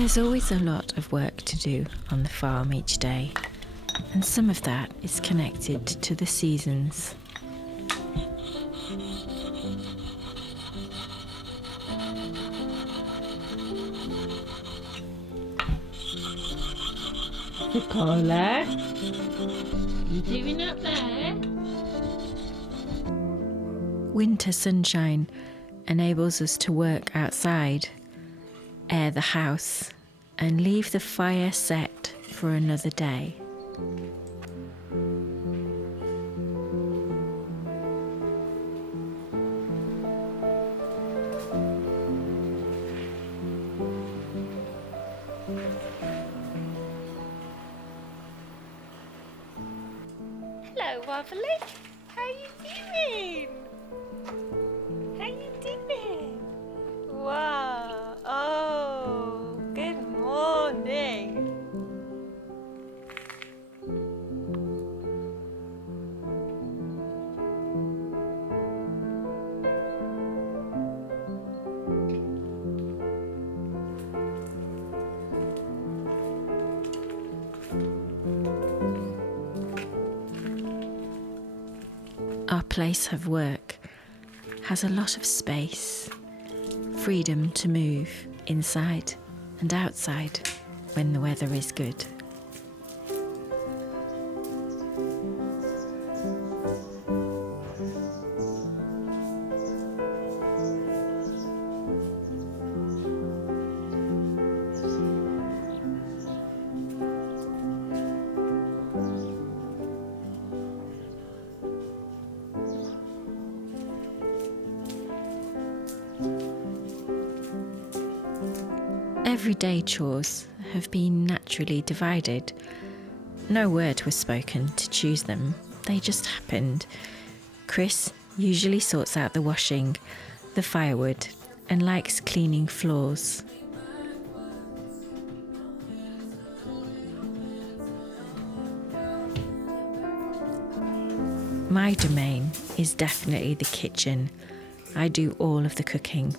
There's always a lot of work to do on the farm each day, and some of that is connected to the seasons. Nicola, you doing up there? Winter sunshine enables us to work outside, air the house, and leave the fire set for another day. Hello, Wobbly. How you doing? How you doing? Wow. Oh, good morning. Our place of work has a lot of space, freedom to move inside and outside when the weather is good. Everyday chores have been naturally divided. No word was spoken to choose them, they just happened. Chris usually sorts out the washing, the firewood, and likes cleaning floors. My domain is definitely the kitchen. I do all of the cooking.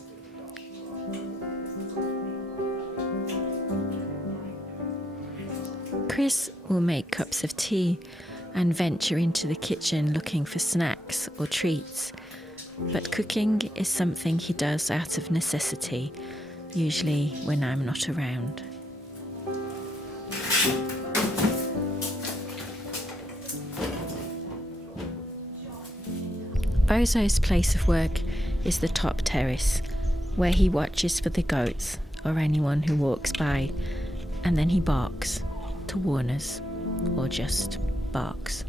Chris will make cups of tea and venture into the kitchen looking for snacks or treats, but cooking is something he does out of necessity, usually when I'm not around. Bozo's place of work is the top terrace, where he watches for the goats or anyone who walks by, and then he barks to warn us, or just barks.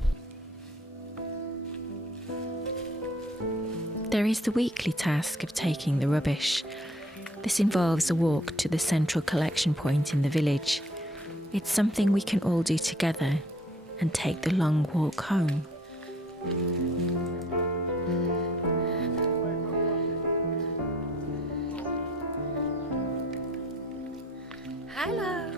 There is the weekly task of taking the rubbish. This involves a walk to the central collection point in the village. It's something we can all do together and take the long walk home. Hello.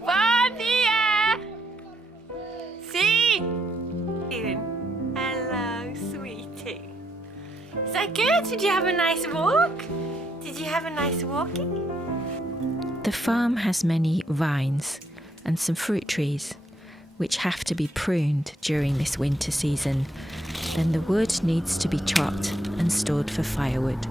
Buon dia! See? Hello, sweetie. Is that good? Did you have a nice walk? Did you have a nice walkie? The farm has many vines and some fruit trees, which have to be pruned during this winter season. Then the wood needs to be chopped and stored for firewood.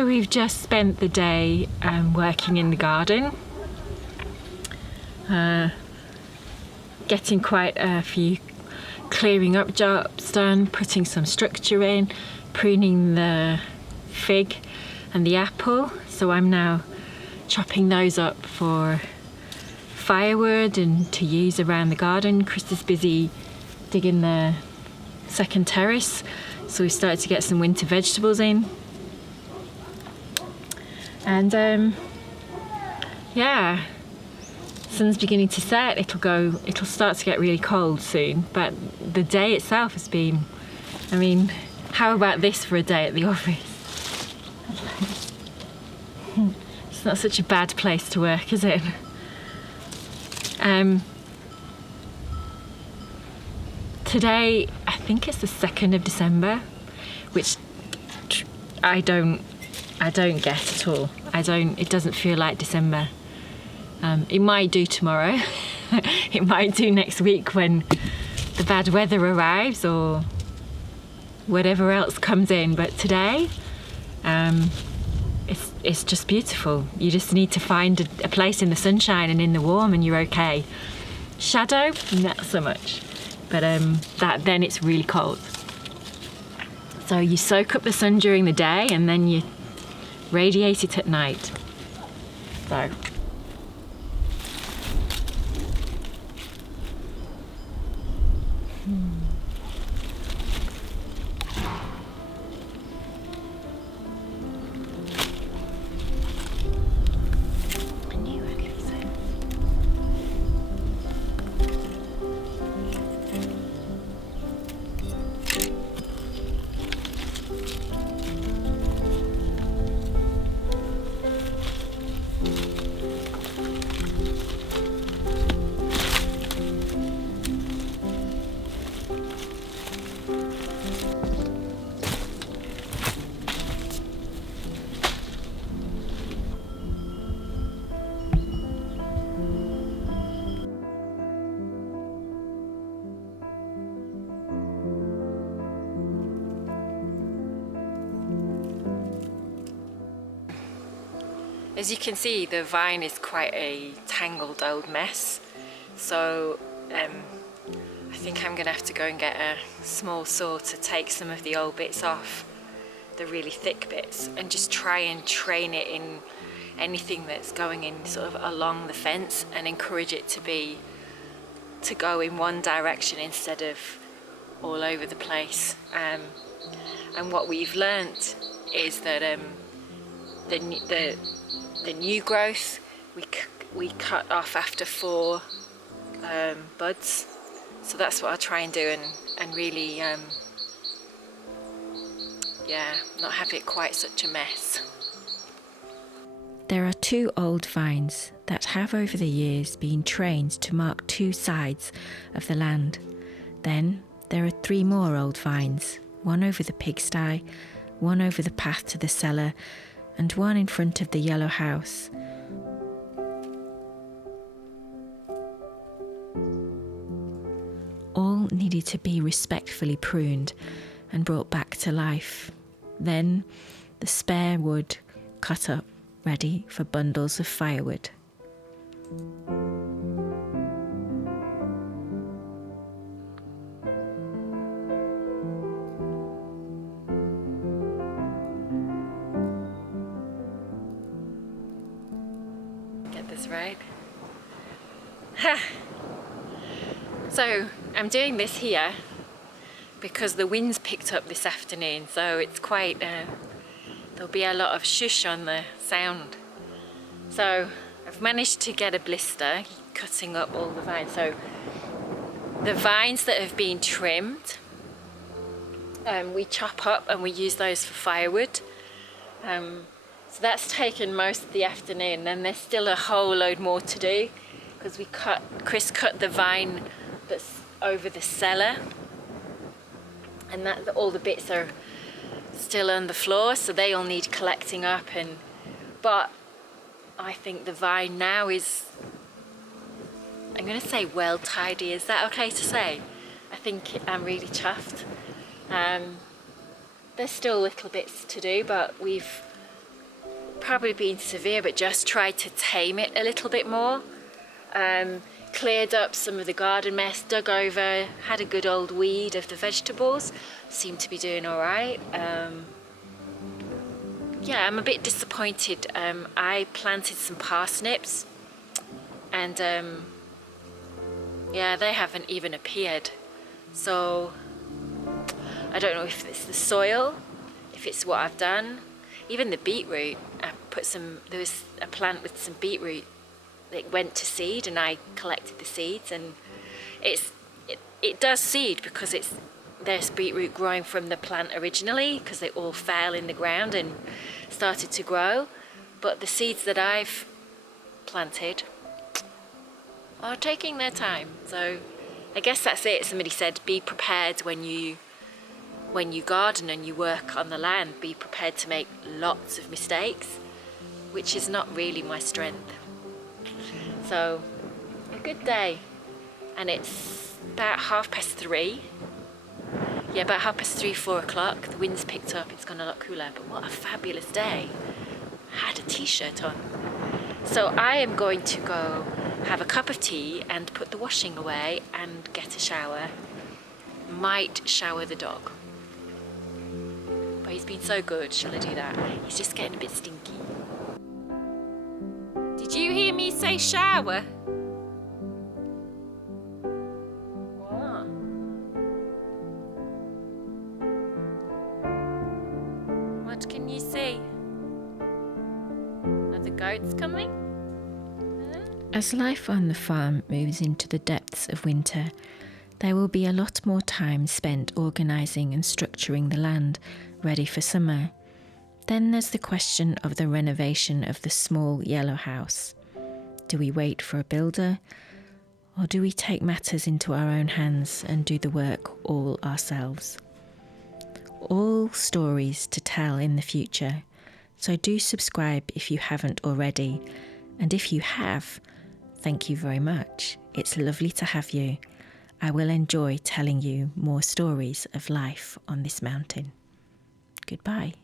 So we've just spent the day working in the garden, getting quite a few clearing up jobs done, putting some structure in, pruning the fig and the apple. So I'm now chopping those up for firewood and to use around the garden. Chris is busy digging the second terrace, so we started to get some winter vegetables in. And yeah, sun's beginning to set. It'll start to get really cold soon, but the day itself has been, I mean, how about this for a day at the office? It's not such a bad place to work, is it? Today, I think it's the 2nd of December, which I don't get at all. It doesn't feel like December. It might do tomorrow. It might do next week when the bad weather arrives or whatever else comes in. But today, it's just beautiful. You just need to find a place in the sunshine and in the warm and you're okay. Shadow, not so much. But then it's really cold. So you soak up the sun during the day and then you radiate it at night. So. As you can see, the vine is quite a tangled old mess, so I think I'm going to have to go and get a small saw to take some of the old bits off, the really thick bits, and just try and train it in anything that's going in sort of along the fence and encourage it to go in one direction instead of all over the place. And what we've learnt is that the new growth we cut off after 4 buds, so that's what I'll try and do and really not have it quite such a mess. There are 2 old vines that have over the years been trained to mark 2 sides of the land. Then there are 3 more old vines, one over the pigsty, one over the path to the cellar, and one in front of the yellow house. All needed to be respectfully pruned and brought back to life. Then the spare wood cut up, ready for bundles of firewood. Right? So I'm doing this here because the wind's picked up this afternoon, so it's quite there'll be a lot of shush on the sound. So I've managed to get a blister cutting up all the vines. So the vines that have been trimmed, we chop up and we use those for firewood. So that's taken most of the afternoon, and there's still a whole load more to do because Chris cut the vine that's over the cellar, and that all the bits are still on the floor, so they all need collecting up. But I think the vine now is, I'm going to say well tidy. Is that okay to say? I think I'm really chuffed. There's still little bits to do, but we've probably been severe, but just tried to tame it a little bit more. Cleared up some of the garden mess, dug over, had a good old weed of the vegetables. Seemed to be doing all right. Yeah, I'm a bit disappointed. I planted some parsnips and yeah, they haven't even appeared. So I don't know if it's the soil, if it's what I've done. Even the beetroot, there was a plant with some beetroot that went to seed, and I collected the seeds, and it does seed because there's beetroot growing from the plant originally, because they all fell in the ground and started to grow. But the seeds that I've planted are taking their time. So I guess that's it. Somebody said be prepared when you garden and you work on the land, be prepared to make lots of mistakes, which is not really my strength. So a good day, and it's about 3:30. Yeah, about 3:30, 4 o'clock. The wind's picked up, it's gone a lot cooler, but what a fabulous day. I had a t-shirt on. So I am going to go have a cup of tea and put the washing away and get a shower. Might shower the dog. But he's been so good, shall I do that? He's just getting a bit stinky. Did you hear me say shower? What? What can you see? Are the goats coming? As life on the farm moves into the depths of winter, there will be a lot more time spent organising and structuring the land ready for summer. Then there's the question of the renovation of the small yellow house. Do we wait for a builder, or do we take matters into our own hands and do the work all ourselves? All stories to tell in the future, so do subscribe if you haven't already, and if you have, thank you very much. It's lovely to have you. I will enjoy telling you more stories of life on this mountain. Goodbye.